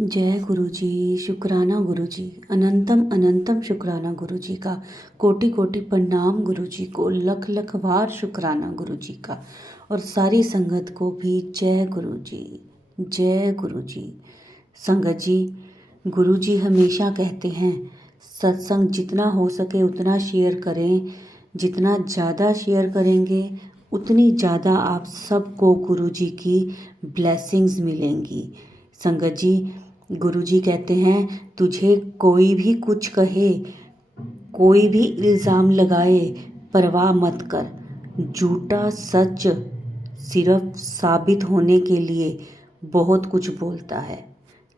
जय गुरु जी। शुक्राना गुरु जी। अनंतम अनंतम शुक्राना गुरु जी का। कोटि कोटि प्रणाम गुरु जी को। लख लख बार शुक्राना गुरु जी का। और सारी संगत को भी जय गुरु जी। जय गुरु जी। संगत जी, गुरु जी हमेशा कहते हैं सत्संग जितना हो सके उतना शेयर करें। जितना ज़्यादा शेयर करेंगे उतनी ज़्यादा आप सबको गुरु जी की ब्लेसिंग्स मिलेंगी। संगत जी, गुरु जी कहते हैं तुझे कोई भी कुछ कहे, कोई भी इल्ज़ाम लगाए, परवाह मत कर। झूठा सच सिर्फ साबित होने के लिए बहुत कुछ बोलता है,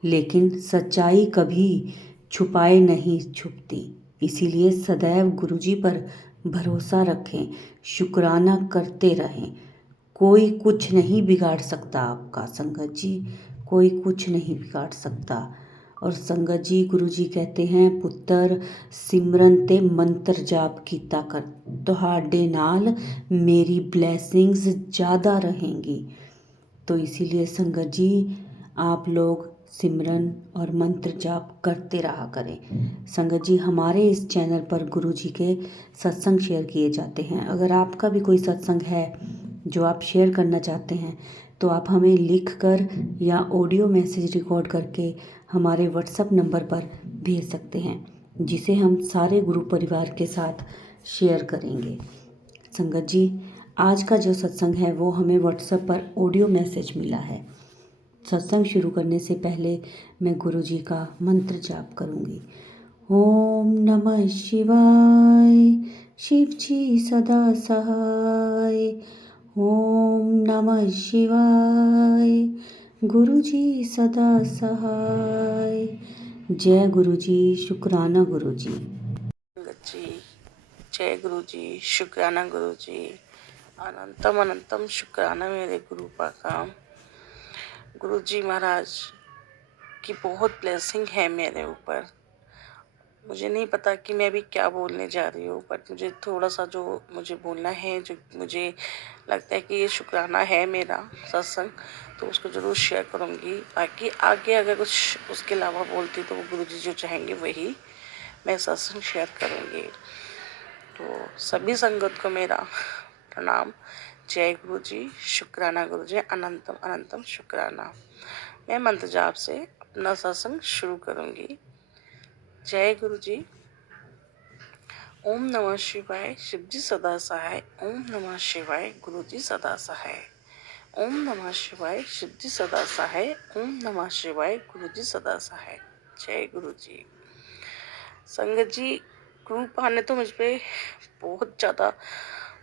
लेकिन सच्चाई कभी छुपाए नहीं छुपती। इसीलिए सदैव गुरु जी पर भरोसा रखें, शुक्राना करते रहें। कोई कुछ नहीं बिगाड़ सकता आपका संगत जी, कोई कुछ नहीं बिगाड़ सकता। और संगत जी, गुरु जी कहते हैं पुत्र सिमरन ते मंत्र जाप कीता कर, तुहाडे नाल मेरी ब्लेसिंग्स ज़्यादा रहेंगी। तो इसीलिए संगत जी, आप लोग सिमरन और मंत्र जाप करते रहा करें। संगत जी, हमारे इस चैनल पर गुरु जी के सत्संग शेयर किए जाते हैं। अगर आपका भी कोई सत्संग है जो आप शेयर करना चाहते हैं तो आप हमें लिख कर या ऑडियो मैसेज रिकॉर्ड करके हमारे व्हाट्सएप नंबर पर भेज सकते हैं, जिसे हम सारे गुरु परिवार के साथ शेयर करेंगे। संगत जी, आज का जो सत्संग है वो हमें व्हाट्सएप पर ऑडियो मैसेज मिला है। सत्संग शुरू करने से पहले मैं गुरु जी का मंत्र जाप करूंगी। ओम नमः शिवाय, शिव जी सदा सहाय। ओम नमः शिवाय, गुरु जी सदा सहाय। जय गुरु जी। शुक्राना गुरु जी। जी, जय गुरु जी। शुक्राना गुरु जी। अनंतम अनंतम शुक्राना मेरे गुरु पाका। गुरु जी महाराज की बहुत ब्लेसिंग है मेरे ऊपर। मुझे नहीं पता कि मैं भी क्या बोलने जा रही हूँ, बट मुझे थोड़ा सा जो मुझे बोलना है, जो मुझे लगता है कि ये शुक्राना है मेरा सत्संग, तो उसको ज़रूर शेयर करूँगी। बाकी आगे अगर कुछ उसके अलावा बोलती तो वो गुरु जी जो चाहेंगे वही मैं सत्संग शेयर करूँगी। तो सभी संगत को मेरा प्रणाम। जय गुरु जी। शुक्राना गुरु जी। अनंतम अनंतम शुक्राना। मैं मंत्र जाप से अपना सत्संग शुरू करूँगी। जय गुरु जी। ओम नमः शिवाय, शिव जी सदा सहाय। ओम नमः शिवाय, गुरु जी सदा सहाय। ओम नमः शिवाय, शिव जी सदा सहाय। ओम नमः शिवाय, गुरु जी सदा सहाय। जय गुरु जी। संगत जी, गुरु ने तो मुझ पर बहुत ज़्यादा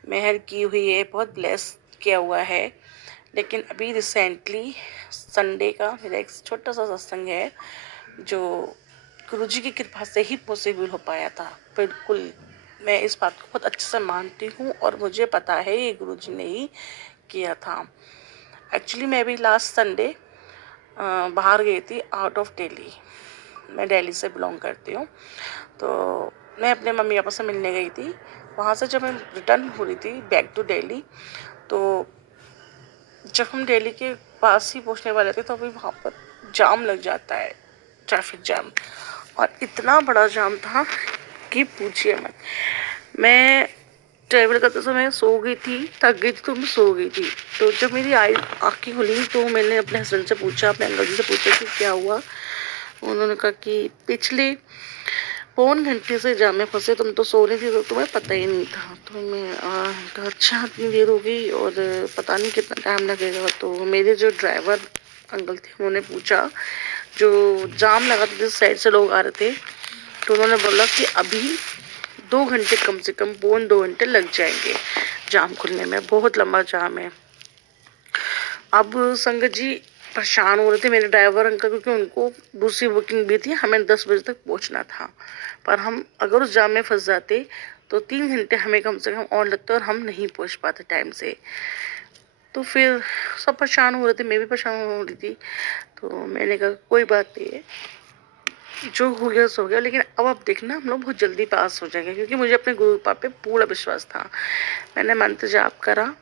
मेहर की हुई है, बहुत ब्लेस किया हुआ है। लेकिन अभी रिसेंटली संडे का मेरा एक छोटा सा सत्संग है जो गुरुजी की कृपा से ही पॉसिबल हो पाया था। बिल्कुल मैं इस बात को बहुत अच्छे से मानती हूँ और मुझे पता है ये गुरुजी ने ही किया था। एक्चुअली मैं भी लास्ट संडे बाहर गई थी, आउट ऑफ दिल्ली। मैं दिल्ली से बिलोंग करती हूँ, तो मैं अपने मम्मी पापा से मिलने गई थी। वहाँ से जब मैं रिटर्न हो रही थी बैक टू दिल्ली, तो जब हम दिल्ली के पास ही पहुँचने वाले थे तो अभी वहाँ पर जाम लग जाता है, ट्रैफिक जाम। और इतना बड़ा जाम था कि पूछिए मत। मैं ट्रैवल करते समय सो गई थी, थक गई थी तो मैं सो गई थी। तो जब मेरी आँखें खुली तो मैंने अपने हस्बैंड से पूछा, अपने अंकल जी से पूछा कि क्या हुआ। उन्होंने कहा कि पिछले पौन घंटे से जाम में फंसे, तुम तो सो रही थी तो तुम्हें पता ही नहीं था। तो मैं कहा अच्छा इतनी देर हो गई और पता नहीं कितना टाइम लगेगा। तो मेरे जो ड्राइवर अंकल थे उन्होंने पूछा, जो जाम लगा था जिस साइड से लोग आ रहे थे, तो उन्होंने बोला कि अभी 2 घंटे, कम से कम 2.25 घंटे लग जाएंगे जाम खुलने में, बहुत लंबा जाम है। अब संगत जी परेशान हो रहे थे मेरे ड्राइवर अंकल, क्योंकि उनको दूसरी बुकिंग भी थी, हमें 10 बजे तक पहुंचना था। पर हम अगर उस जाम में फंस जाते तो 3 घंटे हमें कम से कम और लगते और हम नहीं पहुंच पाते टाइम से। तो फिर सब परेशान हो रहे थे, मैं भी परेशान हो रही थी। तो मैंने कहा कोई बात नहीं है, जो हो गया सो गया, लेकिन अब आप देखना हम लोग बहुत जल्दी पास हो जाएंगे, क्योंकि मुझे अपने गुरु पापा पे पूरा विश्वास था। मैंने मंत्र जाप करा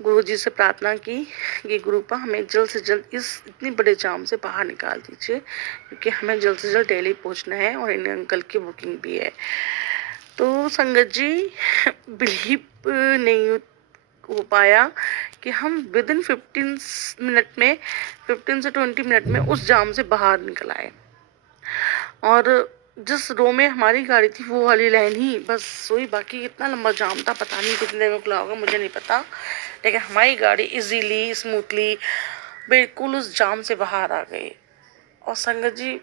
गुरुजी से प्रार्थना की कि गुरुपा हमें जल्द से जल्द इस इतनी बड़े जाम से बाहर निकाल दीजिए, क्योंकि हमें जल्द से जल्द दिल्ली पहुंचना है और इन अंकल की बुकिंग भी है। तो संगत जी, बिलीव नहीं हो पाया कि हम विद इन 15 से 20 मिनट में उस जाम से बाहर निकल आए। और जिस रो में हमारी गाड़ी थी वो वाली लाइन ही बस हुई, बाकी इतना लंबा जाम था, पता नहीं कितने देर में खुला होगा, मुझे नहीं पता। लेकिन हमारी गाड़ी इजीली स्मूथली बिल्कुल उस जाम से बाहर आ गई। और संगत जी,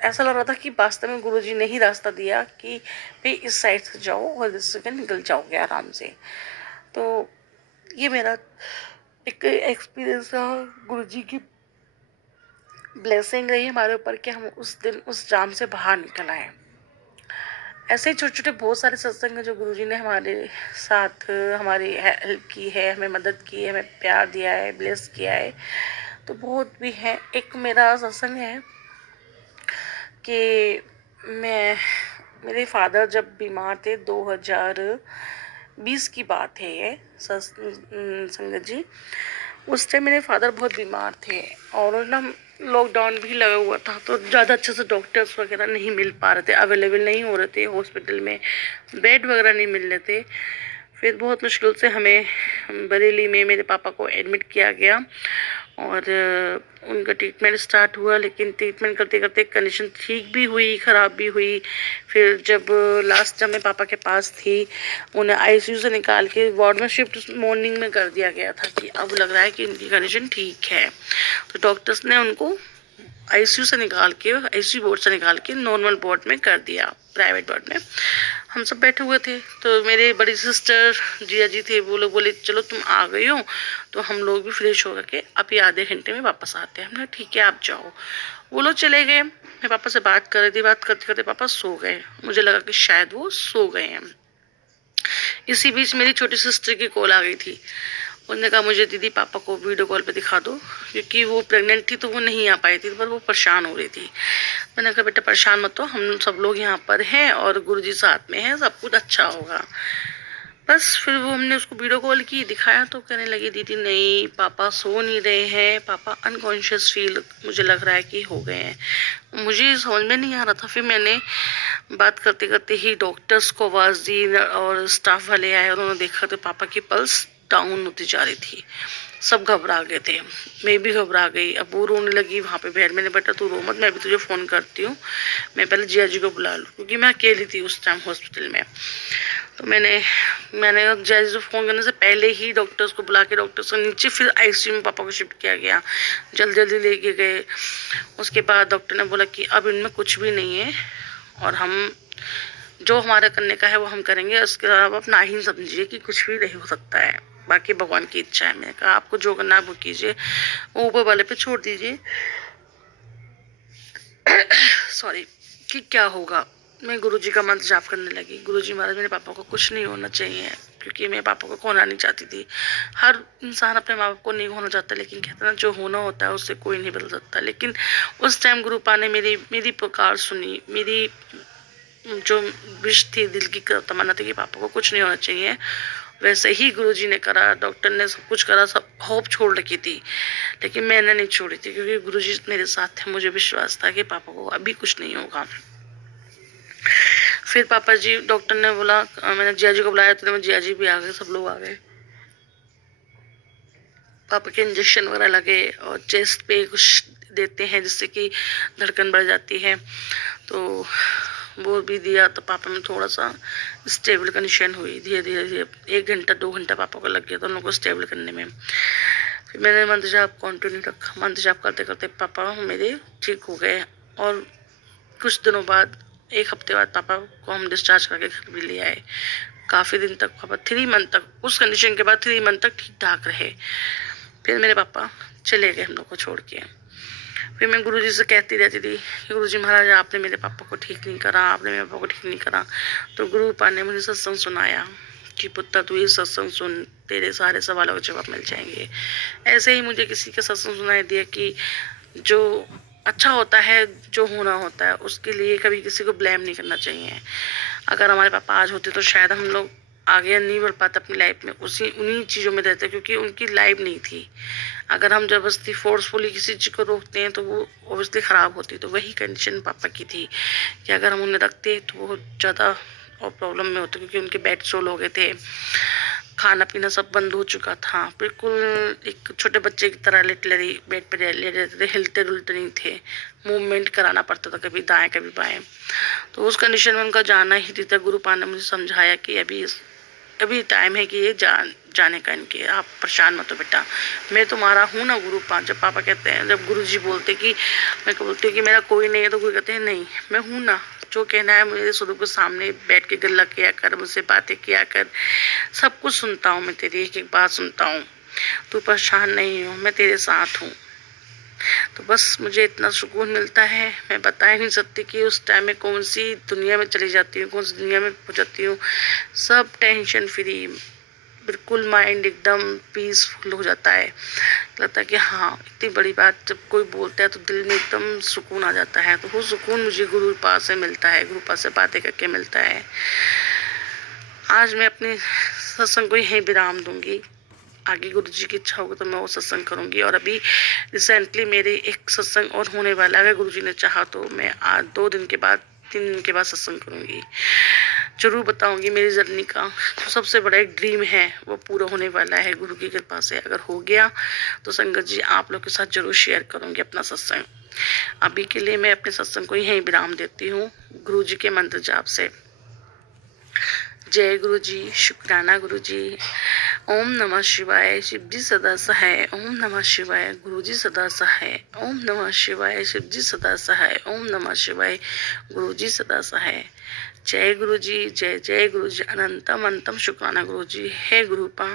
ऐसा लग रहा था कि वास्तव में गुरुजी ने ही रास्ता दिया कि भाई इस साइड से जाओ और इस से निकल जाओगे आराम से। तो ये मेरा एक एक्सपीरियंस रहा, गुरुजी की ब्लेसिंग रही हमारे ऊपर कि हम उस दिन उस जाम से बाहर निकल आए। ऐसे ही छोटे छोटे बहुत सारे सत्संग हैं जो गुरुजी ने हमारे साथ हमारी हेल्प की है, हमें मदद की है, हमें प्यार दिया है, ब्लेस किया है। तो बहुत भी है। एक मेरा सत्संग है कि मेरे फादर जब बीमार थे, 2020 की बात है ये संगत जी। उस टाइम मेरे फादर बहुत बीमार थे और ना लॉकडाउन भी लगा हुआ था, तो ज़्यादा अच्छे से डॉक्टर्स वगैरह नहीं मिल पा रहे थे, अवेलेबल नहीं हो रहे थे हॉस्पिटल में, बेड वगैरह नहीं मिल रहे थे। फिर बहुत मुश्किल से हमें बरेली में मेरे पापा को एडमिट किया गया और उनका ट्रीटमेंट स्टार्ट हुआ। लेकिन ट्रीटमेंट करते करते कंडीशन ठीक भी हुई, ख़राब भी हुई। फिर जब लास्ट जब मैं पापा के पास थी, उन्हें आईसीयू से निकाल के वार्ड में शिफ्ट मॉर्निंग में कर दिया गया था कि अब लग रहा है कि इनकी कंडीशन ठीक है। तो डॉक्टर्स ने उनको आईसीयू से निकाल के, आईसीयू बोर्ड से निकाल के नॉर्मल वार्ड में कर दिया, प्राइवेट वार्ड में। हम सब बैठे हुए थे, तो मेरे बड़ी सिस्टर जिया जी थे, वो लोग बोले चलो तुम आ गई हो तो हम लोग भी फ्रेश हो के अभी आधे घंटे में वापस आते हैं। हमने ठीक है आप जाओ। वो लोग चले गए। मैं पापा से बात कर रही थी, बात करते करते पापा सो गए। मुझे लगा कि शायद वो सो गए हैं। इसी बीच मेरी छोटी सिस्टर की कॉल आ गई थी। उन्होंने कहा मुझे दीदी पापा को वीडियो कॉल पे दिखा दो, क्योंकि वो प्रेग्नेंट थी तो वो नहीं आ पाई थी, पर वो परेशान हो रही थी। मैंने कहा बेटा परेशान मत हो, हम सब लोग यहाँ पर हैं और गुरुजी साथ में हैं, सब कुछ अच्छा होगा। बस फिर वो हमने उसको वीडियो कॉल की, दिखाया तो कहने लगी दीदी नहीं पापा सो नहीं रहे हैं, पापा अनकॉन्शियस फील मुझे लग रहा है कि हो गए हैं। मुझे समझ में नहीं आ रहा था। फिर मैंने बात करते करते ही डॉक्टर्स को आवाज़ दी और स्टाफ वाले आए और उन्होंने देखा तो पापा की पल्स डाउन होती जा रही थी। सब घबरा गए थे, मैं भी घबरा गई। अब वो रोने लगी वहाँ पे बैठ। मैंने बेटा तू रो मत, मैं भी तुझे फ़ोन करती हूँ, मैं पहले जिया जी को बुला लूँ, क्योंकि मैं अकेली थी उस टाइम हॉस्पिटल में। तो मैंने जिया जी को फ़ोन करने से पहले ही डॉक्टर्स को बुला के डॉक्टर्स को नीचे फिर आईसीयू में पापा को शिफ्ट किया गया, जल्दी जल्दी लेके गए। उसके बाद डॉक्टर ने बोला कि अब इनमें कुछ भी नहीं है और हम जो हमारा करने का है वो हम करेंगे, उसके अलावा आप ना ही समझिए कि कुछ भी नहीं हो सकता है, बाकी भगवान की इच्छा है। मैंने कहा आपको जो करना है वो कीजिए, ऊपर वाले पे छोड़ दीजिए। सॉरी कि क्या होगा। मैं गुरुजी का मंत्र जाप करने लगी। गुरुजी महाराज मेरे पापा को कुछ नहीं होना चाहिए, क्योंकि मैं पापा को खोना नहीं चाहती थी। हर इंसान अपने माँ बाप को नहीं खोना चाहता, लेकिन कहते हैं ना जो होना होता है उससे कोई नहीं बदल सकता। लेकिन उस टाइम गुरुपा ने मेरी पुकार सुनी, मेरी जो विश थी, दिल की तमन्ना थी कि पापा को कुछ नहीं होना चाहिए, वैसे ही गुरुजी ने करा। डॉक्टर ने सब कुछ करा, सब होप छोड़ रखी थी, लेकिन मैंने नहीं छोड़ी थी, क्योंकि गुरुजी मेरे साथ थे। मुझे विश्वास था कि पापा को अभी कुछ नहीं होगा। फिर पापा जी, डॉक्टर ने बोला, मैंने जिया जी को बुलाया तो जिया जी भी आ गए, सब लोग आ गए। पापा के इंजेक्शन वगैरह लगे और चेस्ट पे कुछ देते हैं जिससे कि धड़कन बढ़ जाती है, तो वो भी दिया। तो पापा में थोड़ा सा स्टेबल कंडीशन हुई। धीरे धीरे धीरे 1 घंटा 2 घंटा पापा को लग गया था उन लोगों को स्टेबल करने में। फिर मैंने मंत्र जाप कंटिन्यू रखा। मंत्र जाप करते करते पापा मेरे ठीक हो गए और कुछ दिनों बाद, 1 हफ्ते बाद पापा को हम डिस्चार्ज करके घर भी ले आए। काफ़ी दिन तक पापा 3 मंथ तक, उस कंडीशन के बाद 3 मंथ तक ठीक ठाक रहे। फिर मेरे पापा चले गए हम लोग को छोड़ के। फिर मैं गुरुजी से कहती रहती थी कि गुरुजी महाराज आपने मेरे पापा को ठीक नहीं करा, आपने मेरे पापा को ठीक नहीं करा। तो गुरुपा ने मुझे सत्संग सुनाया कि पुत्र तू ये सत्संग सुन, तेरे सारे सवालों के जवाब मिल जाएंगे। ऐसे ही मुझे किसी का सत्संग सुनाई दिया कि जो अच्छा होता है, जो होना होता है, उसके लिए कभी किसी को ब्लेम नहीं करना चाहिए। अगर हमारे पापा आज होते तो शायद हम लोग आगे नहीं बढ़ पाता अपनी लाइफ में, उसी उन्हीं चीज़ों में रहता है, क्योंकि उनकी लाइफ नहीं थी। अगर हम ज़बरदस्ती फोर्सफुली किसी चीज़ को रोकते हैं तो वो ऑब्वियसली ख़राब होती। तो वही कंडीशन पापा की थी कि अगर हम उन्हें रखते तो वो ज़्यादा और प्रॉब्लम में होते, क्योंकि उनके बेड सोल हो गए थे, खाना पीना सब बंद हो चुका था, बिल्कुल एक छोटे बच्चे की तरह लिटरली बेड पे ले रहते थे, हिलते डुलते नहीं थे, मूवमेंट कराना पड़ता था, कभी दाएं कभी बाएं। तो उस कंडीशन में उनका जाना ही थी। तब गुरुपा ने मुझे समझाया कि अभी टाइम है कि ये जाने का इनके, आप परेशान मत हो बेटा, मैं तुम्हारा हूँ ना गुरुपा। जब पापा कहते हैं, जब गुरुजी बोलते कि, मैं बोलती हूँ कि मेरा कोई नहीं है, तो गुरु कहते हैं नहीं, मैं हूँ ना, जो कहना है मुझे स्वरूप के सामने बैठ के गल्ला किया कर, मुझसे बातें किया कर, सब कुछ सुनता हूँ मैं, तेरी एक एक बात सुनता हूँ, तू परेशान नहीं हो, मैं तेरे साथ हूँ। तो बस मुझे इतना सुकून मिलता है, मैं बता ही नहीं सकती कि उस टाइम में कौन सी दुनिया में चली जाती हूँ, कौन सी दुनिया में पहुँच जाती हूँ। सब टेंशन फ्री, बिल्कुल माइंड एकदम पीसफुल हो जाता है। लगता है कि हाँ, इतनी बड़ी बात जब कोई बोलता है तो दिल में एकदम सुकून आ जाता है। तो वो सुकून मुझे गुरु पास से मिलता है, गुरु पास से बातें करके मिलता है। आज मैं अपने सत्संग को यहीं विराम दूंगी। आगे गुरु जी की इच्छा होगी तो मैं वो सत्संग करूंगी। और अभी रिसेंटली मेरे एक सत्संग और होने वाला है, अगर गुरु जी ने चाहा तो मैं आज 2 दिन के बाद 3 दिन के बाद सत्संग करूंगी, जरूर बताऊंगी मेरी जर्नी का। तो सबसे बड़ा एक ड्रीम है वो पूरा होने वाला है गुरु की कृपा से। अगर हो गया तो संगत जी आप लोग के साथ जरूर शेयर करूंगी अपना सत्संग। अभी के लिए मैं अपने सत्संग को यहीं विराम देती हूँ गुरु जी के मंत्र जाप से। जय गुरु जी, शुक्राना गुरु जी। ओम नमः शिवाय, शिव जी सदा सहाय। ओम नमः शिवाय, गुरु जी सदा सहाय। ओम नमः शिवाय, शिव जी सदा सहाय। ओम नमः शिवाय, गुरु जी सदा सहाय। जय गुरु जी, जय जय गुरु जी, अनंतम अनंतम शुक्राना गुरु जी। हे गुरुपा,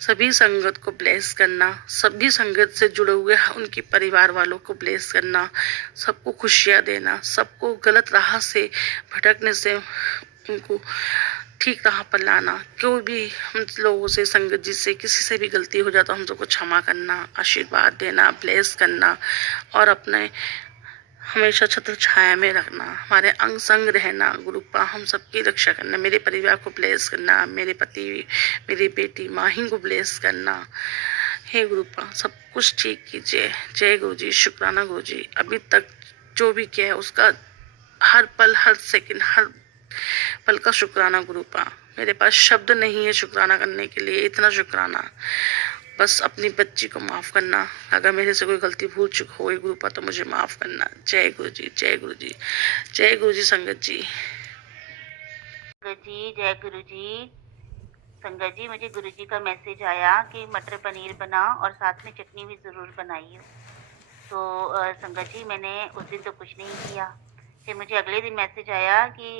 सभी संगत को ब्लेस करना, सभी संगत से जुड़े हुए उनके परिवार वालों को ब्लेस करना, सबको खुशियाँ देना, सबको गलत राह से भटकने से उनको ठीक राह पर लाना। कोई भी हम लोगों से, संगत जी से किसी से भी गलती हो जाए तो हम सबको क्षमा करना, आशीर्वाद देना, ब्लेस करना, और अपने हमेशा छत्र छाया में रखना, हमारे अंग संग रहना। गुरुपा हम सबकी रक्षा करना, मेरे परिवार को ब्लेस करना, मेरे पति, मेरी बेटी माही को ब्लेस करना। हे गुरुपा सब कुछ ठीक कीजिए। जय गुरु जी, शुक्राना गुरु जी। अभी तक जो भी किया है उसका हर पल, हर सेकंड, हर पल का शुक्राना गुरुपा। मेरे पास शब्द नहीं है शुक्राना करने के लिए, इतना शुक्राना। बस अपनी बच्ची को माफ़ करना, अगर मेरे से कोई गलती भूल चुक हो गुरुपा तो मुझे माफ़ करना। जय गुरु जी, जय गुरु जी, जय गुरु जी। संगत जी, जय गुरु जी। संगत जी, मुझे गुरु जी का मैसेज आया कि मटर पनीर बना और साथ में चटनी भी ज़रूर बनाइए। तो संगत जी, मैंने उस दिन तो कुछ नहीं किया। फिर मुझे अगले दिन मैसेज आया कि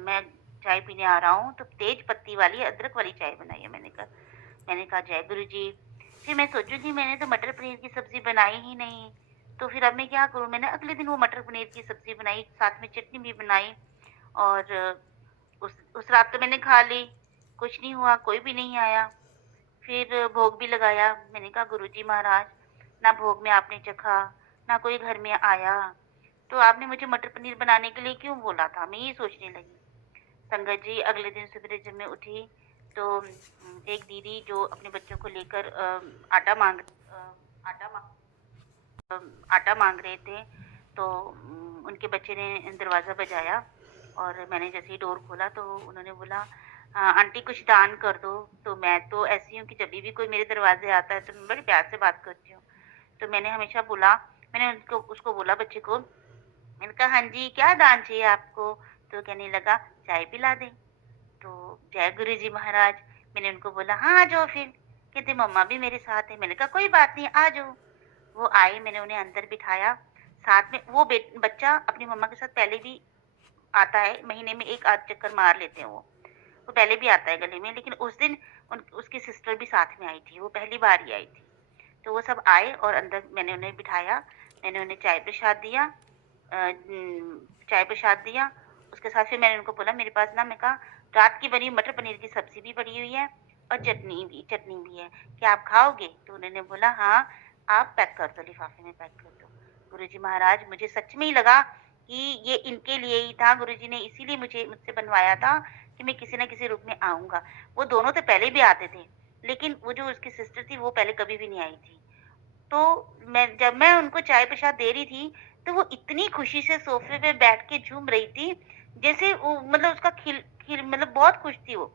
मैं चाय पीने आ रहा हूँ, तो तेज पत्ती वाली अदरक वाली चाय बनाइए। मैंने कहा जय गुरु जी। फिर मैं सोचूं कि मैंने तो मटर पनीर की सब्जी बनाई ही नहीं, तो फिर अब मैं क्या करूँ। मैंने अगले दिन वो मटर पनीर की सब्जी बनाई, साथ में चटनी भी बनाई, और उस रात तो मैंने खा ली, कुछ नहीं हुआ, कोई भी नहीं आया। फिर भोग भी लगाया। मैंने कहा गुरुजी महाराज, ना भोग में आपने चखा, ना कोई घर में आया, तो आपने मुझे मटर पनीर बनाने के लिए क्यों बोला था। मैं ये सोचने लगी। संगत जी, अगले दिन सवेरे जब मैं उठी तो एक दीदी जो अपने बच्चों को लेकर आटा मांग अ, आटा मांग आटा मांग रहे थे, तो उनके बच्चे ने दरवाज़ा बजाया, और मैंने जैसे ही डोर खोला तो उन्होंने बोला, आंटी कुछ दान कर दो। तो मैं तो ऐसी हूँ कि जब भी कोई मेरे दरवाजे आता है तो मैं बड़े प्यार से बात करती हूँ। तो मैंने हमेशा बोला, मैंने उसको बोला, बच्चे को, मैंने कहा हाँ जी, क्या दान चाहिए आपको। तो कहने लगा चाय पिला दें। तो जय गुरु जी महाराज। मैंने उनको बोला हाँ आ जाओ फिर। कहते मम्मा भी मेरे साथ है। मैंने कहा कोई बात नहीं, आ जाओ। वो आए, मैंने उन्हें अंदर बिठाया। साथ में वो बच्चा अपनी मम्मा के साथ पहले भी आता है, महीने में एक आध चक्कर मार लेते हैं वो पहले भी आता है गली में, लेकिन उस दिन उसकी सिस्टर भी साथ में आई थी, वो पहली बार ही आई थी। तो वो सब आए और अंदर मैंने उन्हें बिठाया, मैंने उन्हें चाय प्रसाद दिया, उसके साथ फिर मैंने उनको बोला मेरे पास ना, मैं कहा रात की बनी मटर पनीर की सब्जी भी पड़ी हुई है और चटनी भी है, क्या आप खाओगे। तो उन्होंने बोला हाँ, आप पैक कर दो, लिफाफे में पैक कर दो। गुरुजी महाराज, मुझे सच में ही लगा कि ये इनके लिए ही था, गुरुजी ने इसीलिए मुझसे बनवाया था कि मैं किसी न किसी रूप में आऊँगा। वो दोनों तो पहले भी आते थे, लेकिन वो जो उसकी सिस्टर थी वो पहले कभी भी नहीं आई थी। तो जब मैं उनको चाय-प्रसाद दे रही थी, तो वो इतनी खुशी से सोफ़े पे बैठ के झूम रही थी, जैसे वो मतलब उसका खिल खिल मतलब बहुत खुश थी वो।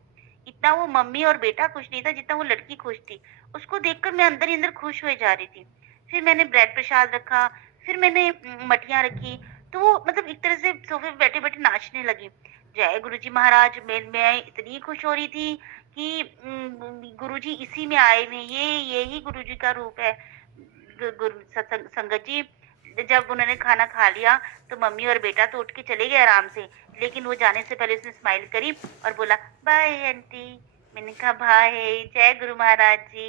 इतना वो मम्मी और बेटा खुश नहीं था, जितना वो लड़की खुश थी। उसको देखकर मैं अंदर ही अंदर खुश हुए जा रही थी। फिर मैंने ब्रेड प्रसाद रखा, फिर मैंने मठियाँ रखी, तो वो मतलब एक तरह से सोफ़े पे बैठे-बैठे नाचने लगी। जय गुरुजी महाराज, मैं इतनी खुश हो रही थी कि गुरुजी इसी में आए हुए हैं, यही गुरुजी का रूप है। गुरु सत्संग संगत जी, जब उन्होंने खाना खा लिया तो मम्मी और बेटा तो उठ के चले गए आराम से, लेकिन वो जाने से पहले उसने स्माइल करी और बोला बाय आंटी। मैंने कहा बाय, जय गुरु महाराज जी।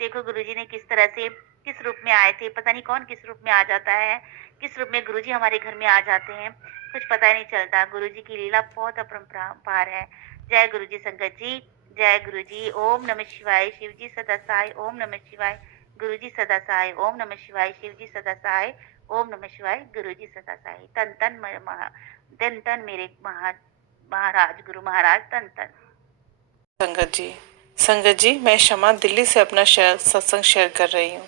देखो गुरुजी ने किस तरह से किस रूप में आए थे, पता नहीं कौन किस रूप में आ जाता है, किस रूप में गुरुजी हमारे घर में आ जाते हैं, कुछ पता ही नहीं चलता। गुरुजी की लीला बहुत अपरंपार है। जय गुरुजी संगत जी, जय गुरुजी। ओम नमः शिवाय, शिव जी सदा सहाय। ओम नमः शिवाय, गुरुजी सदा सहाय। ओम नमः शिवाय, शिव जी सदा सहाय। ओम नमः शिवाय, गुरुजी सदा सहाय। तन तन तन तन मेरे महाराज गुरु महाराज, तन तन। संगत जी, मैं शमा दिल्ली से अपना सत्संग शेयर कर रही हूँ।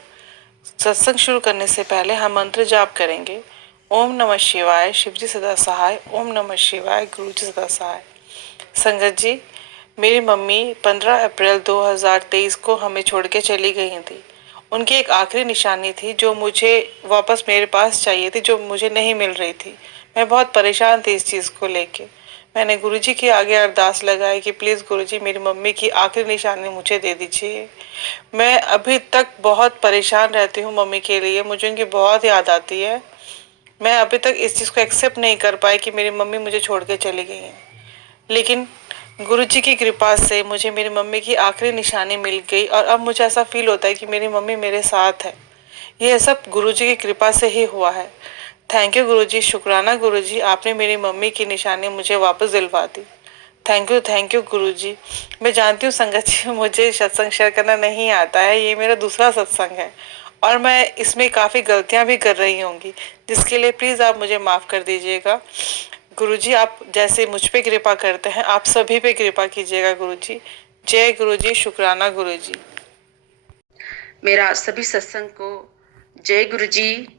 सत्संग शुरू करने से पहले हम मंत्र जाप करेंगे। ओम नमः शिवाय, शिवजी सदा सहाय। ओम नमः शिवाय, गुरुजी सदा सहाय। संगत जी, मेरी मम्मी 15 अप्रैल 2023 को हमें छोड़ के चली गई थी। उनकी एक आखिरी निशानी थी जो मुझे वापस मेरे पास चाहिए थी, जो मुझे नहीं मिल रही थी। मैं बहुत परेशान थी इस चीज़ को लेके। मैंने गुरुजी के आगे अरदास लगाई कि प्लीज़ गुरुजी, मेरी मम्मी की आखिरी निशानी मुझे दे दीजिए। मैं अभी तक बहुत परेशान रहती हूँ मम्मी के लिए, मुझे उनकी बहुत याद आती है। मैं अभी तक इस चीज़ को एक्सेप्ट नहीं कर पाई कि मेरी मम्मी मुझे छोड़ के चली गई हैं। लेकिन गुरुजी की कृपा से मुझे मेरी मम्मी की आखिरी निशानी मिल गई और अब मुझे ऐसा फील होता है कि मेरी मम्मी मेरे साथ है। ये सब गुरुजी की कृपा से ही हुआ है। थैंक यू गुरुजी, शुक्राना गुरुजी, आपने मेरी मम्मी की निशानी मुझे वापस दिलवा दी। थैंक यू गुरुजी। मैं जानती हूँ संगत जी, मुझे सत्संग शेयर करना नहीं आता है, ये मेरा दूसरा सत्संग है और मैं इसमें काफ़ी गलतियाँ भी कर रही होंगी, जिसके लिए प्लीज़ आप मुझे माफ़ कर दीजिएगा। गुरुजी, आप जैसे मुझ पे कृपा करते हैं, आप सभी पे कृपा कीजिएगा गुरुजी। जय गुरुजी, शुक्राना गुरुजी। मेरा सभी सत्संग को जय गुरु जी।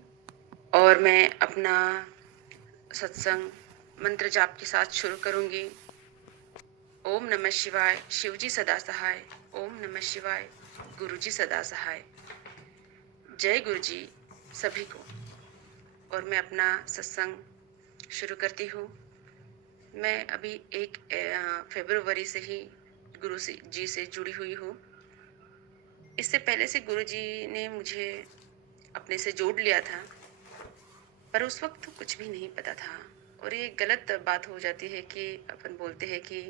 और मैं अपना सत्संग मंत्र जाप के साथ शुरू करूंगी। ओम नमः शिवाय, शिव जी सदा सहाय। ओम नमः शिवाय, गुरु जी सदा सहाय। जय गुरु जी सभी को। और मैं अपना सत्संग शुरू करती हूँ। मैं अभी 1 फरवरी से ही गुरु जी से जुड़ी हुई हूँ। इससे पहले से गुरु जी ने मुझे अपने से जोड़ लिया था, पर उस वक्त तो कुछ भी नहीं पता था। और ये गलत बात हो जाती है कि अपन बोलते हैं कि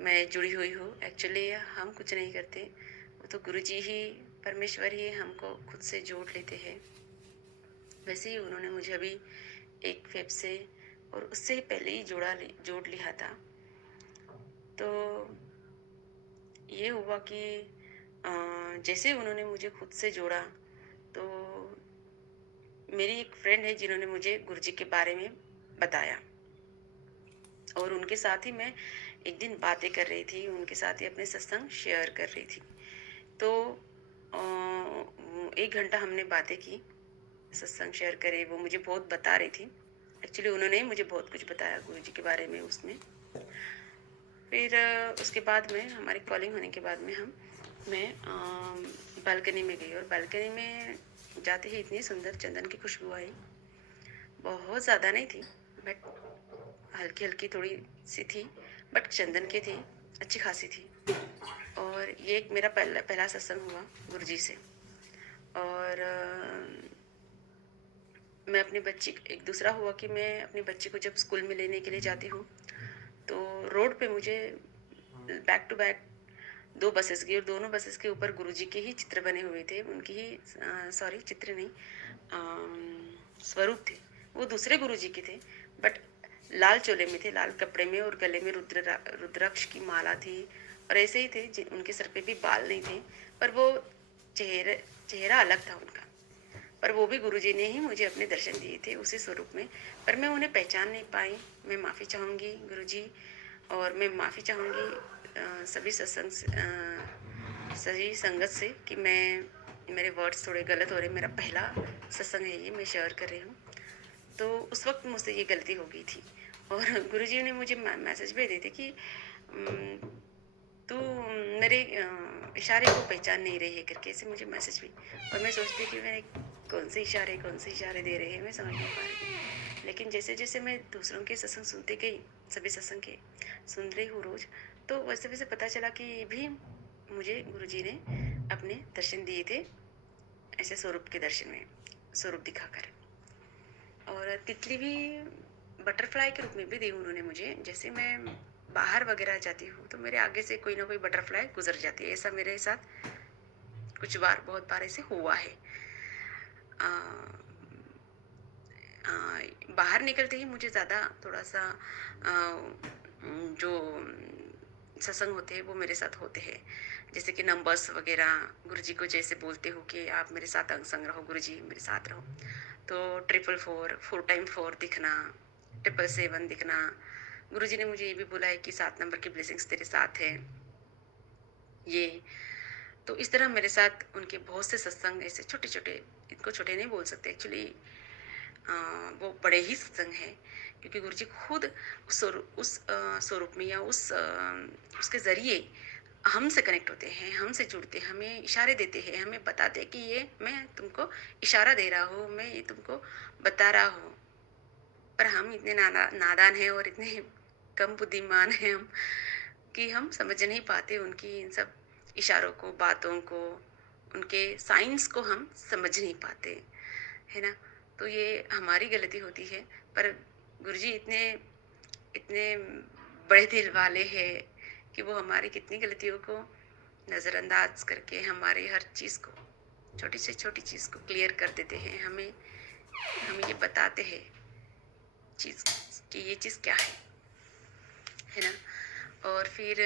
मैं जुड़ी हुई हूँ। एक्चुअली हम कुछ नहीं करते, वो तो गुरुजी ही, परमेश्वर ही हमको खुद से जोड़ लेते हैं। वैसे ही उन्होंने मुझे अभी 1 फेब से और उससे पहले ही जोड़ लिया था। तो ये हुआ कि जैसे उन्होंने मुझे खुद से जोड़ा, तो मेरी एक फ्रेंड है जिन्होंने मुझे गुरुजी के बारे में बताया और उनके साथ ही मैं एक दिन बातें कर रही थी, उनके साथ ही अपने सत्संग शेयर कर रही थी। तो 1 घंटा हमने बातें की, सत्संग शेयर करे। वो मुझे बहुत बता रही थी। एक्चुअली उन्होंने ही मुझे बहुत कुछ बताया गुरुजी के बारे में उसमें। फिर उसके बाद में हमारी कॉलिंग होने के बाद में मैं बालकनी में गई और बालकनी में जाते ही इतनी सुंदर चंदन की खुशबू आई। बहुत ज़्यादा नहीं थी, बट हल्की हल्की थोड़ी सी थी, बट चंदन की थी, अच्छी खासी थी। और ये एक मेरा पहला सत्संग हुआ गुरुजी से। और मैं अपने बच्ची, एक दूसरा हुआ कि मैं अपने बच्चे को जब स्कूल में लेने के लिए जाती हूँ, तो रोड पे मुझे बैक टू बैक 2 बसेस गई और दोनों बसेस के ऊपर गुरुजी के ही चित्र बने हुए थे। उनकी ही सॉरी, चित्र नहीं, स्वरूप थे। वो दूसरे गुरुजी के थे, बट लाल चोले में थे, लाल कपड़े में, और गले में रुद्राक्ष की माला थी। और ऐसे ही थे, उनके सर पे भी बाल नहीं थे, पर वो चेहरा अलग था उनका। पर वो भी गुरुजी ने ही मुझे अपने दर्शन दिए थे उसी स्वरूप में, पर मैं उन्हें पहचान नहीं पाई। मैं माफ़ी चाहूँगी गुरुजी। और मैं माफ़ी चाहूँगी सभी संगत से कि मेरे वर्ड्स थोड़े गलत हो रहे। मेरा पहला सत्संग है ये, मैं शेयर कर रही हूँ। तो उस वक्त मुझसे ये गलती हो गई थी और गुरुजी ने मुझे मैसेज भेजे थे कि तू मेरे इशारे को पहचान नहीं रही है करके, ऐसे मुझे मैसेज भी। और मैं सोचती कि मैं कौन से इशारे दे रहे हैं, मैं समझ नहीं पा रही। लेकिन जैसे जैसे मैं दूसरों के सत्संग सुनते गई, सभी सत्संग के सुन रही हूँ रोज, तो वैसे वैसे पता चला कि भी मुझे गुरुजी ने अपने दर्शन दिए थे, ऐसे स्वरूप के दर्शन में, स्वरूप दिखाकर। और तितली भी बटरफ्लाई के रूप में भी दी उन्होंने मुझे। जैसे मैं बाहर वगैरह जाती हूँ तो मेरे आगे से कोई ना कोई बटरफ्लाई गुजर जाती है, ऐसा मेरे साथ कुछ बार, बहुत बार ऐसे हुआ है। आ, आ, बाहर निकलते ही मुझे ज़्यादा थोड़ा सा जो सत्संग होते हैं वो मेरे साथ होते हैं, जैसे कि नंबर्स वगैरह। गुरुजी को जैसे बोलते हो कि आप मेरे साथ अंग संग रहो, गुरुजी मेरे साथ रहो, तो 444 4 दिखना, 777 दिखना। गुरुजी ने मुझे ये भी बोला है कि 7 नंबर की ब्लेसिंग्स तेरे साथ है ये। तो इस तरह मेरे साथ उनके बहुत से सत्संग ऐसे छोटे छोटे, इनको छोटे नहीं बोल सकते एक्चुअली, वो बड़े ही सत्संग हैं, क्योंकि गुरुजी खुद उस स्वरूप में या उसके ज़रिए हमसे कनेक्ट होते हैं, हमसे जुड़ते हैं, हमें इशारे देते हैं, हमें बताते हैं कि ये मैं तुमको इशारा दे रहा हूँ, मैं ये तुमको बता रहा हूँ। पर हम इतने नादान हैं और इतने कम बुद्धिमान हैं हम कि हम समझ नहीं पाते उनकी इन सब इशारों को, बातों को, उनके साइंस को हम समझ नहीं पाते, है ना। तो ये हमारी गलती होती है। पर गुरुजी इतने इतने बड़े दिल वाले हैं कि वो हमारी कितनी गलतियों को नज़रअंदाज करके हमारी हर चीज़ को, छोटी से छोटी चीज़ को क्लियर कर देते हैं। हमें हमें ये बताते हैं चीज़ कि ये चीज़ क्या है ना। और फिर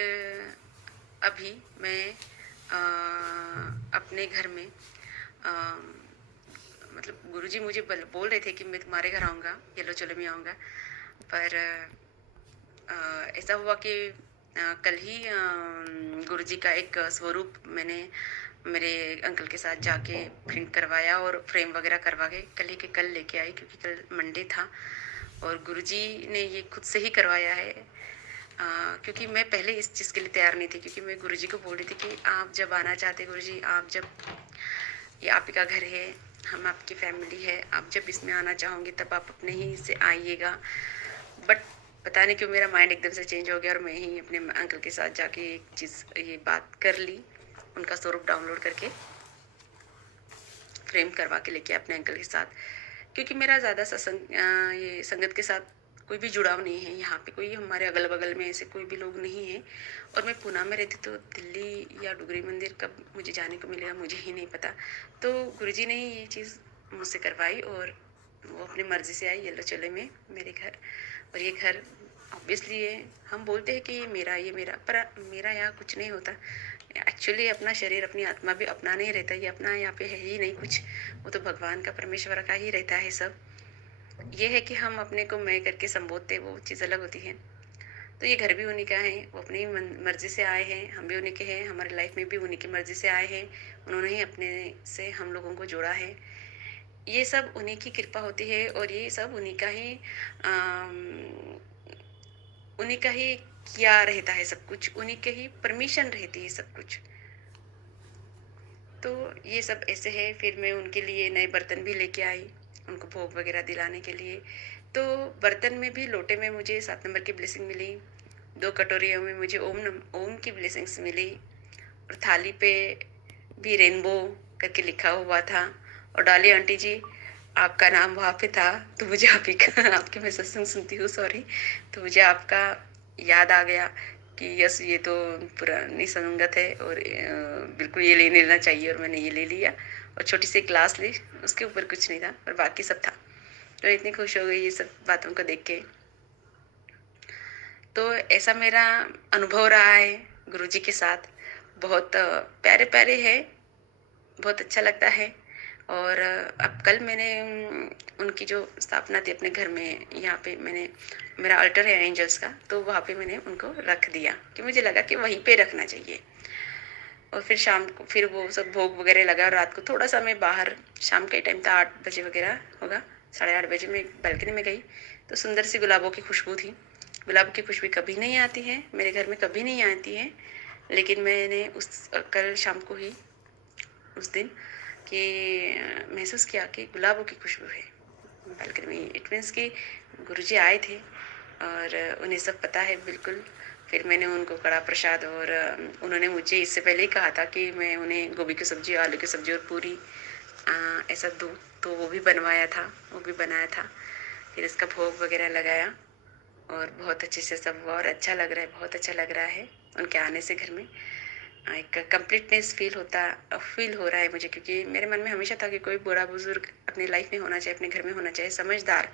अभी मैं अपने घर में मतलब गुरुजी मुझे बोल रहे थे कि मैं तुम्हारे घर आऊँगा, येलो चोले में आऊँगा। पर ऐसा हुआ कि कल ही गुरुजी का एक स्वरूप मैंने मेरे अंकल के साथ जाके प्रिंट करवाया और फ्रेम वगैरह करवा के कल ही के कल लेके आई, क्योंकि कल मंडे था और गुरुजी ने ये खुद से ही करवाया है। क्योंकि मैं पहले इस चीज़ के लिए तैयार नहीं थी, क्योंकि मैं गुरुजी को बोल रही थी कि आप जब आना चाहते गुरुजी, आप जब, ये आप ही का घर है, हम आपकी फैमिली है, आप जब इसमें आना चाहोगे तब आप अपने ही से आइएगा। बट पता नहीं क्यों मेरा माइंड एकदम से चेंज हो गया और मैं ही अपने अंकल के साथ जाके एक चीज़ ये बात कर ली, उनका स्वरूप डाउनलोड करके फ्रेम करवा के लेके अपने अंकल के साथ। क्योंकि मेरा ज़्यादा ये संगत के साथ कोई भी जुड़ाव नहीं है, यहाँ पे कोई हमारे अगल बगल में ऐसे कोई भी लोग नहीं है। और मैं पूना में रहती, तो दिल्ली या डुगरी मंदिर कब मुझे जाने को मिलेगा मुझे ही नहीं पता। तो गुरुजी ने ही ये चीज़ मुझसे करवाई और वो अपनी मर्ज़ी से आई येलो चोले में मेरे घर। और ये घर ऑब्वियसली है, हम बोलते हैं कि ये मेरा, पर मेरा यहाँ कुछ नहीं होता एक्चुअली। अपना शरीर, अपनी आत्मा भी अपना नहीं रहता, ये अपना यहाँ पे है ही नहीं कुछ, वो तो भगवान का, परमेश्वर का ही रहता है सब। ये है कि हम अपने को मैं करके संबोधते, वो चीज़ अलग होती है। तो ये घर भी उन्हीं का है, वो अपनी मर्जी से आए हैं, हम भी उन्हीं के हैं, हमारी लाइफ में भी उन्हीं की मर्जी से आए हैं, उन्होंने ही अपने से हम लोगों को जोड़ा है। ये सब उन्हीं की कृपा होती है और ये सब उन्हीं का ही किया रहता है सब कुछ, उन्हीं के ही परमिशन रहती है सब कुछ। तो ये सब ऐसे है। फिर मैं उनके लिए नए बर्तन भी लेके आई, उनको भोग वगैरह दिलाने के लिए। तो बर्तन में भी, लोटे में मुझे 7 नंबर की ब्लेसिंग मिली, 2 कटोरियों में मुझे ओम की ब्लेसिंग्स मिली, और थाली पे भी रेनबो करके लिखा हुआ था। और डाली आंटी जी आपका नाम वहाँ पे था, तो मुझे आप ही का आपके मैं सत्संग सुनती हूँ, सॉरी, तो मुझे आपका याद आ गया कि यस ये तो पुरानी संगत है और बिल्कुल ये ले लेना चाहिए। और मैंने ये ले लिया और छोटी सी क्लास ली, उसके ऊपर कुछ नहीं था और बाकी सब था। तो इतनी खुश हो गई ये सब बातों को देख के। तो ऐसा मेरा अनुभव रहा है गुरुजी के साथ। बहुत प्यारे प्यारे है, बहुत अच्छा लगता है। और अब कल मैंने उनकी जो स्थापना थी अपने घर में, यहाँ पे मैंने, मेरा अल्टर है एंजल्स का, तो वहाँ पे मैंने उनको रख दिया कि मुझे लगा कि वहीं पे रखना चाहिए। और फिर शाम को फिर वो सब भोग वगैरह लगा, और रात को थोड़ा सा मैं बाहर, शाम का ही टाइम था, 8 बजे वगैरह होगा, 8:30 बजे मैं बालकनी में गई तो सुंदर सी गुलाबों की खुशबू थी। गुलाब की खुशबू कभी नहीं आती है मेरे घर में, कभी नहीं आती है, लेकिन मैंने उस कल शाम को ही उस दिन कि महसूस किया कि गुलाबों की खुशबू है बालकनी में। इट मीन्स कि गुरुजी आए थे और उन्हें सब पता है बिल्कुल। फिर मैंने उनको कड़ा प्रसाद, और उन्होंने मुझे इससे पहले ही कहा था कि मैं उन्हें गोभी की सब्जी, आलू की सब्जी और पूरी ऐसा दूँ, तो वो भी बनवाया था, वो भी बनाया था। फिर इसका भोग वगैरह लगाया और बहुत अच्छे से सब हुआ और अच्छा लग रहा है, बहुत अच्छा लग रहा है उनके आने से घर में। एक कंप्लीटनेस फील हो रहा है मुझे, क्योंकि मेरे मन में हमेशा था कि कोई बड़ा बुजुर्ग अपनी लाइफ में होना चाहिए, अपने घर में होना चाहिए, समझदार,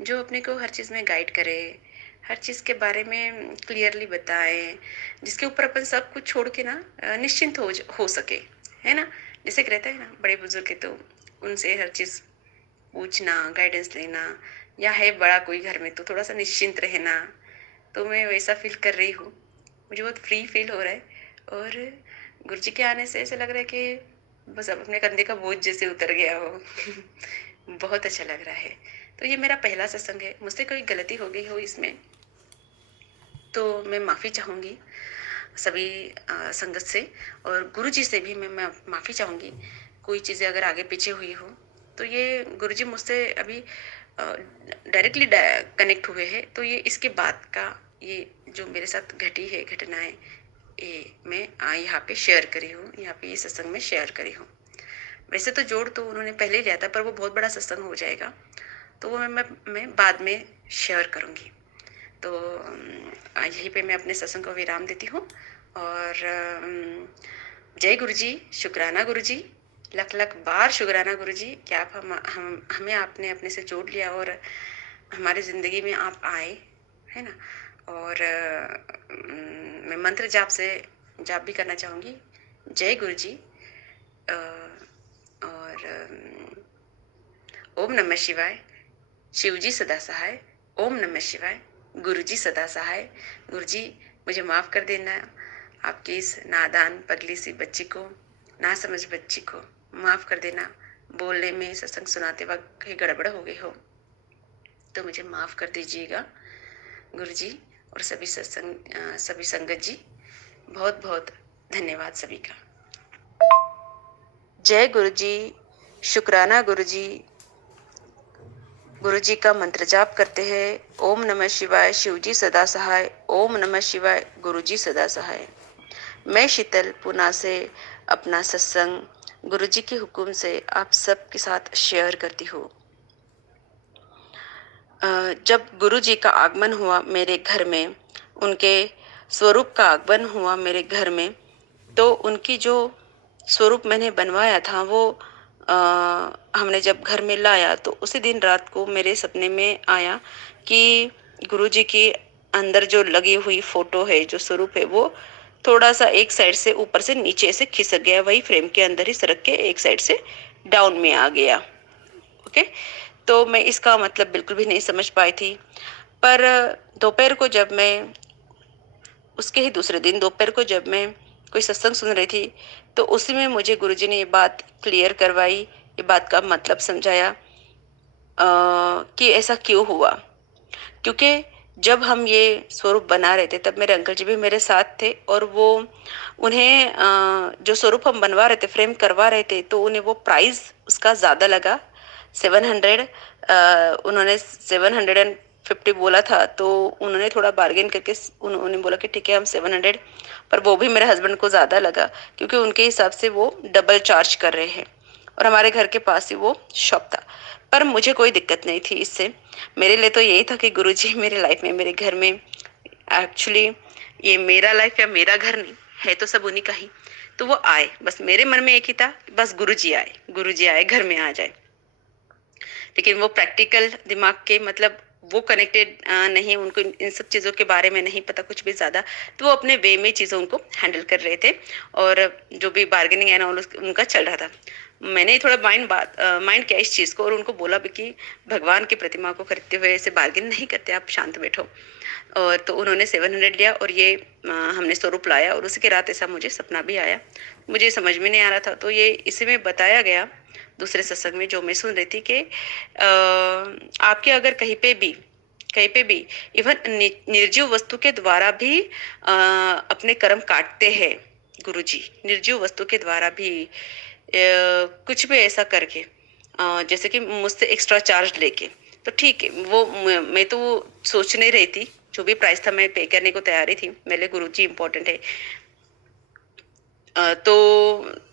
जो अपने को हर चीज़ में गाइड करे, हर चीज़ के बारे में क्लियरली बताए, जिसके ऊपर अपन सब कुछ छोड़ के ना निश्चिंत हो सके, है ना। जैसे कि रहता है ना बड़े बुजुर्ग के, तो उनसे हर चीज़ पूछना, गाइडेंस लेना, या है बड़ा कोई घर में तो थोड़ा सा निश्चिंत रहना। तो मैं वैसा फील कर रही हूँ, मुझे बहुत फ्री फील हो रहा है। और गुरुजी के आने से ऐसा लग रहा है कि बस अब अपने कंधे का बोझ जैसे उतर गया हो। बहुत अच्छा लग रहा है। तो ये मेरा पहला सत्संग है, मुझसे कोई गलती हो गई हो इसमें तो मैं माफ़ी चाहूँगी सभी संगत से, और गुरुजी से भी मैं माफ़ी चाहूँगी। कोई चीज़ें अगर आगे पीछे हुई हो तो ये गुरुजी मुझसे अभी डायरेक्टली कनेक्ट हुए हैं, तो ये इसके बाद का ये जो मेरे साथ घटी है घटनाएं, ये मैं यहाँ पे शेयर करी हूँ, यहाँ पे ये सत्संग में शेयर करी हूँ। वैसे तो जोड़ तो उन्होंने पहले लिया था, पर वो बहुत बड़ा सत्संग हो जाएगा, तो वो मैं बाद में शेयर करूँगी। तो यहीं पे मैं अपने सत्संग को विराम देती हूँ। और जय गुरु जी, शुक्राना गुरु जी, लख लख बार शुक्राना गुरु जी कि आप हमें आपने अपने से जोड़ लिया और हमारी ज़िंदगी में आप आए, है ना। और मैं मंत्र जाप भी करना चाहूँगी। जय गुरु जी। और ओम नमः शिवाय, शिव जी सदा सहाय। ओम नमः शिवाय, गुरु जी सदा सहाय। गुरु जी मुझे माफ़ कर देना, आपकी इस नादान पगली सी बच्ची को, ना समझ बच्ची को माफ़ कर देना। बोलने में, सत्संग सुनाते वक्त कहीं गड़बड़ हो गई हो तो मुझे माफ़ कर दीजिएगा गुरु जी। और सभी संगत जी, बहुत बहुत धन्यवाद सभी का। जय गुरु जी, शुक्राना गुरु जी। गुरु जी का मंत्र जाप करते हैं। ओम नमः शिवाय, शिव जी सदा सहाय। ओम नमः शिवाय, गुरु जी सदा सहाय। मैं शीतल पूना से अपना सत्संग गुरु जी के हुक्म से आप सबके साथ शेयर करती हूँ। जब गुरु जी का आगमन हुआ मेरे घर में, उनके स्वरूप का आगमन हुआ मेरे घर में, तो उनकी जो स्वरूप मैंने बनवाया था वो हमने जब घर में लाया तो उसी दिन रात को मेरे सपने में आया कि गुरु जी की अंदर जो लगी हुई फोटो है, जो स्वरूप है, वो थोड़ा सा एक साइड से ऊपर से नीचे से खिसक गया, वही फ्रेम के अंदर ही सरक के एक साइड से डाउन में आ गया। ओके, तो मैं इसका मतलब बिल्कुल भी नहीं समझ पाई थी। पर दोपहर को जब मैं उसके ही दूसरे दिन दोपहर को जब मैं कोई सत्संग सुन रही थी तो उसी में मुझे गुरुजी ने ये बात क्लियर करवाई, ये बात का मतलब समझाया कि ऐसा क्यों हुआ। क्योंकि जब हम ये स्वरूप बना रहे थे तब मेरे अंकल जी भी मेरे साथ थे, और वो उन्हें जो स्वरूप हम बनवा रहे थे, फ्रेम करवा रहे थे, तो उन्हें वो प्राइस उसका ज़्यादा लगा। 700 उन्होंने 750 बोला था, तो उन्होंने थोड़ा बार्गेन करके उन्होंने बोला कि ठीक है हम 700, पर वो भी मेरे हस्बैंड को ज़्यादा लगा क्योंकि उनके हिसाब से वो डबल चार्ज कर रहे हैं, और हमारे घर के पास ही वो शॉप था। पर मुझे कोई दिक्कत नहीं थी इससे। मेरे लिए तो यही था कि गुरुजी मेरे लाइफ में, मेरे घर में, एक्चुअली ये मेरा लाइफ या मेरा घर नहीं है, तो सब उन्हीं का ही, तो वो आए। बस मेरे मन में एक ही था, बस गुरुजी आए घर में आ जाए। लेकिन वो प्रैक्टिकल दिमाग के मतलब वो कनेक्टेड नहीं, उनको इन सब चीज़ों के बारे में नहीं पता कुछ भी ज़्यादा, तो वो अपने वे में चीज़ों उनको हैंडल कर रहे थे, और जो भी बार्गेनिंग है ना उनका चल रहा था। मैंने थोड़ा माइंड किया इस चीज़ को और उनको बोला भी कि भगवान की प्रतिमा को खरीदते हुए ऐसे बार्गेन नहीं करते, आप शांत बैठो। और तो उन्होंने 700 लिया और ये हमने स्वरूप लाया और उसी की रात ऐसा मुझे सपना भी आया। मुझे समझ में नहीं आ रहा था, तो ये इसी में बताया गया दूसरे सत्संग में जो मैं सुन रही थी कि आपके अगर कहीं पे भी इवन निर्जीव वस्तु के द्वारा भी अपने कर्म काटते हैं गुरुजी, निर्जीव वस्तु के द्वारा भी कुछ भी ऐसा करके, जैसे कि मुझसे एक्स्ट्रा चार्ज लेके, तो ठीक है वो मैं तो वो सोच नहीं रही थी, जो भी प्राइस था मैं पे करने को तैयारी थी, मेरे लिए गुरुजी इम्पोर्टेंट है। तो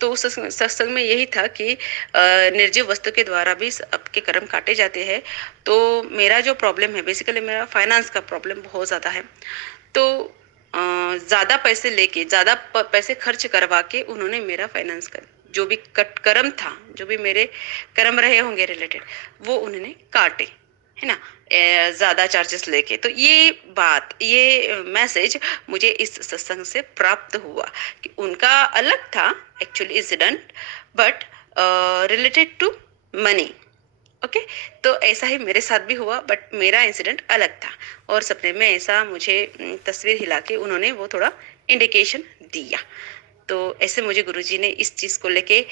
उस सत्संग में यही था कि निर्जीव वस्तु के द्वारा भी आपके कर्म काटे जाते हैं। तो मेरा जो प्रॉब्लम है बेसिकली मेरा फाइनेंस का प्रॉब्लम बहुत ज़्यादा है। तो ज़्यादा पैसे लेके ज़्यादा पैसे खर्च करवा के उन्होंने मेरा फाइनेंस कर जो भी कर्म था, जो भी मेरे कर्म रहे होंगे रिलेटेड, वो उन्होंने काटे, है ना, ज़्यादा चार्जेस लेके। तो ये मैसेज मुझे इस सत्संग से प्राप्त हुआ कि उनका अलग था actually incident, but related to money. Okay, तो ऐसा ही मेरे साथ भी हुआ, बट मेरा इंसिडेंट अलग था और सपने में ऐसा मुझे तस्वीर हिला के उन्होंने वो थोड़ा इंडिकेशन दिया। तो ऐसे मुझे गुरुजी ने इस चीज़ को लेके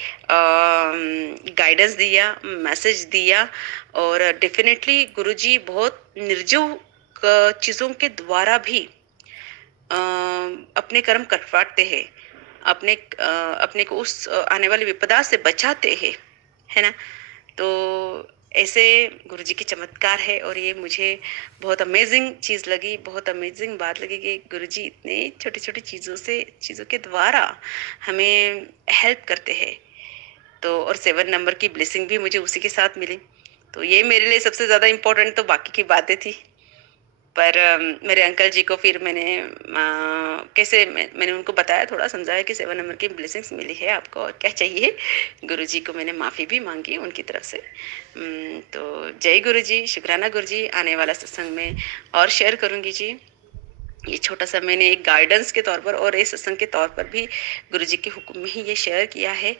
गाइडेंस दिया, मैसेज दिया। और डेफिनेटली गुरुजी बहुत निर्जीव चीज़ों के द्वारा भी अपने कर्म कटवाते हैं, अपने को उस आने वाली विपदा से बचाते हैं, है ना। तो ऐसे गुरुजी की चमत्कार है और ये मुझे बहुत अमेजिंग चीज़ लगी, बहुत अमेजिंग बात लगी कि गुरुजी इतने छोटी छोटी चीज़ों के द्वारा हमें हेल्प करते हैं। तो और 7 नंबर की ब्लेसिंग भी मुझे उसी के साथ मिली। तो ये मेरे लिए सबसे ज़्यादा इम्पोर्टेंट, तो बाकी की बातें थी। पर मेरे अंकल जी को फिर मैंने उनको बताया, थोड़ा समझाया कि 7 नंबर की ब्लेसिंग्स मिली है आपको और क्या चाहिए। गुरुजी को मैंने माफ़ी भी मांगी उनकी तरफ से। तो जय गुरुजी, शुक्राना गुरुजी। आने वाला सत्संग में और शेयर करूँगी जी। ये छोटा सा मैंने एक गाइडेंस के तौर पर और इस सत्संग के तौर पर भी गुरुजी के हुक्म में ही ये शेयर किया है,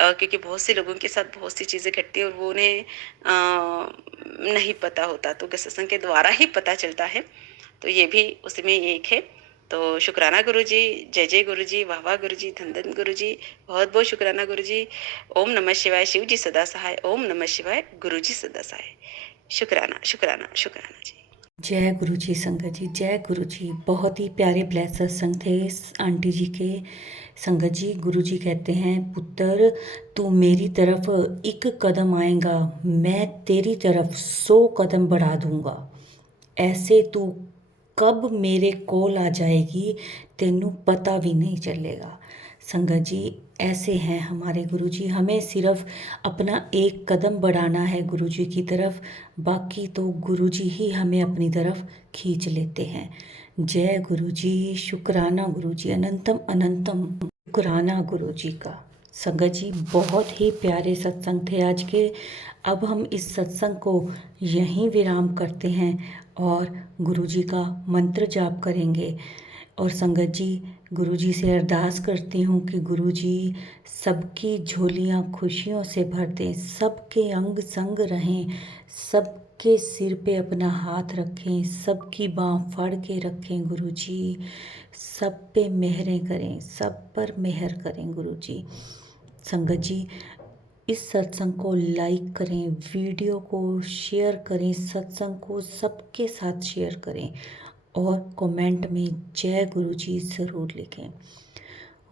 क्योंकि बहुत से लोगों के साथ बहुत सी चीज़ें घटती है और वो उन्हें नहीं पता होता, तो सत्संग के द्वारा ही पता चलता है। तो ये भी उसमें एक है। तो शुक्राना गुरुजी, जय जय गुरुजी, वाह वाह गुरुजी, धन धन गुरुजी, बहुत बहुत शुक्राना गुरुजी। ओम नमः शिवाय, शिव जी सदा सहाय। ओम नमः शिवाय, गुरुजी सदा सहाय। शुक्राना शुक्राना शुक्राना जी। जय गुरु जी संगत जी, जय गुरु जी। बहुत ही प्यारे ब्लेस सत्संग थे इस आंटी जी के। संगत जी, गुरु जी कहते हैं, पुत्र तू मेरी तरफ एक कदम आएगा, मैं तेरी तरफ 100 कदम बढ़ा दूंगा। ऐसे तू कब मेरे कोल आ जाएगी तेनू पता भी नहीं चलेगा। संगत जी, ऐसे हैं हमारे गुरुजी, हमें सिर्फ अपना एक कदम बढ़ाना है गुरुजी की तरफ, बाकी तो गुरुजी ही हमें अपनी तरफ खींच लेते हैं। जय गुरुजी, शुक्राना गुरुजी, अनंतम अनंतम शुक्राना गुरुजी का। संगत जी, बहुत ही प्यारे सत्संग थे आज के। अब हम इस सत्संग को यहीं विराम करते हैं और गुरुजी का मंत्र जाप करेंगे। और संगत जी, गुरुजी से अरदास करती हूँ कि गुरुजी सबकी झोलियाँ खुशियों से भर दें, सबके अंग संग रहें, सबके सिर पे अपना हाथ रखें, सबकी बाँह फाड़ के रखें गुरुजी, सब पे मेहरें करें, सब पर मेहर करें गुरुजी। संगत जी, इस सत्संग को लाइक करें, वीडियो को शेयर करें, सत्संग को सबके साथ शेयर करें और कमेंट में जय गुरु जी ज़रूर लिखें।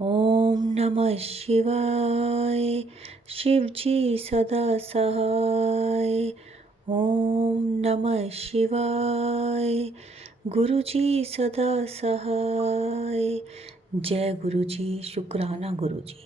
ओम नमः शिवाय, शिव जी सदा सहाय। ओम नमः शिवाय, गुरु जी सदा सहाय। जय गुरु जी, शुक्राना गुरु जी।